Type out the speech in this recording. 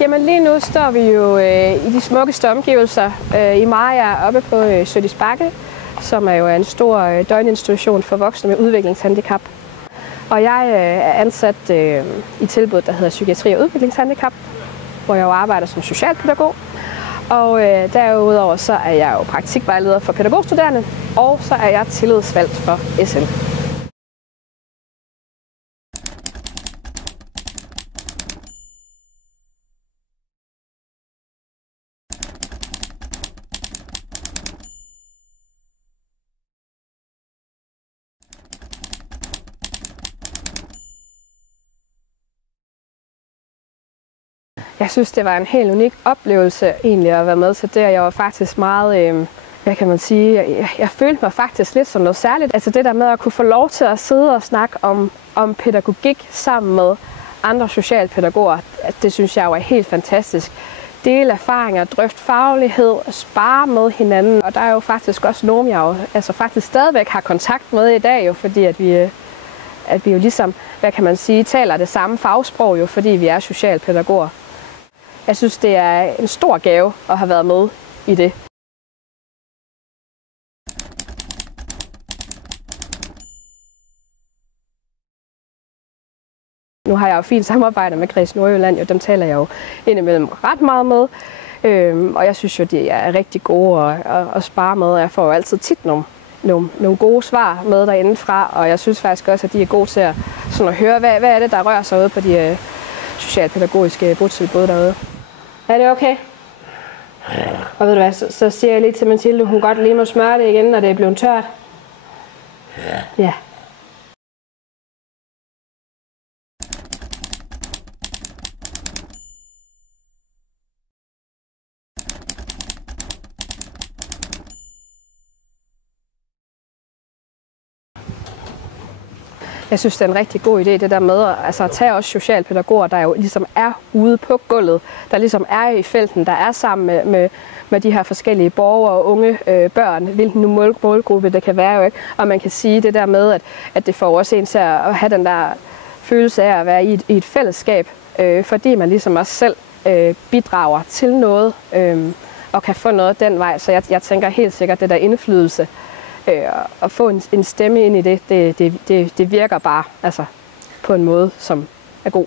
Jamen lige nu står vi jo i de smukkeste omgivelser i Mariager oppe på Sødis Bakke, som er jo en stor døgninstitution for voksne med udviklingshandicap. Og jeg er ansat i tilbud, der hedder Psykiatri og Udviklingshandicap, hvor jeg jo arbejder som socialpædagog. Og derudover så er jeg jo praktikvejleder for pædagogstuderende, og så er jeg tillidsvalgt for SL. Jeg synes, det var en helt unik oplevelse egentlig at være med til det, og jeg var faktisk meget, hvad kan man sige, jeg følte mig faktisk lidt som noget særligt. Altså det der med at kunne få lov til at sidde og snakke om pædagogik sammen med andre socialpædagoger, det synes jeg jo er helt fantastisk. Dele erfaringer, drøfte faglighed, spare med hinanden, og der er jo faktisk også nogen, jeg jo faktisk stadigvæk har kontakt med i dag, jo, fordi at vi jo ligesom, hvad kan man sige, taler det samme fagsprog, jo, fordi vi er socialpædagoger. Jeg synes, det er en stor gave at have været med i det. Nu har jeg jo fint samarbejde med Kreds Nordjylland, og dem taler jeg jo indimellem ret meget med. Og jeg synes jo, de er rigtig gode at spare med. Jeg får jo altid tit nogle gode svar med derindefra, og jeg synes faktisk også, at de er gode til at høre, hvad er det, der rører sig ude på de socialpædagogiske botilbud derude. Er det okay? Og ved du hvad, så siger jeg lige til Mathilde, hun godt lige må smøre det igen, når det er blevet tørt. Ja. Jeg synes, det er en rigtig god idé, det der med at tage også socialpædagoger, der jo ligesom er ude på gulvet, der ligesom er i felten, der er sammen med de her forskellige borgere og unge børn, hvilken målgruppe det kan være jo ikke. Og man kan sige det der med, at det får også en til at have den der følelse af at være i et fællesskab, fordi man ligesom også selv bidrager til noget og kan få noget den vej. Så jeg tænker helt sikkert, det der indflydelse, at få en stemme ind i det virker bare på en måde, som er god.